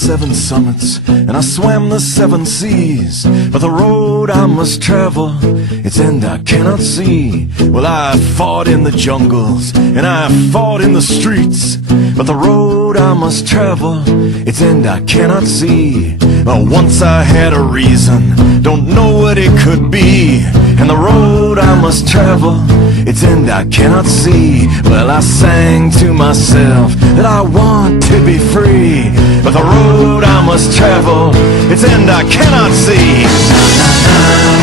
7 summits, and I swam the 7 seas. But the road I must travel, its end I cannot see. Well, I fought in the jungles, and I fought in the streets. But the road I must travel, its end I cannot see. Well, once I had a reason, don't know what it could be. And the road I must travel, its end I cannot see. Well, I sang to myself that I want to be free. But the road I must travel, its end I cannot see.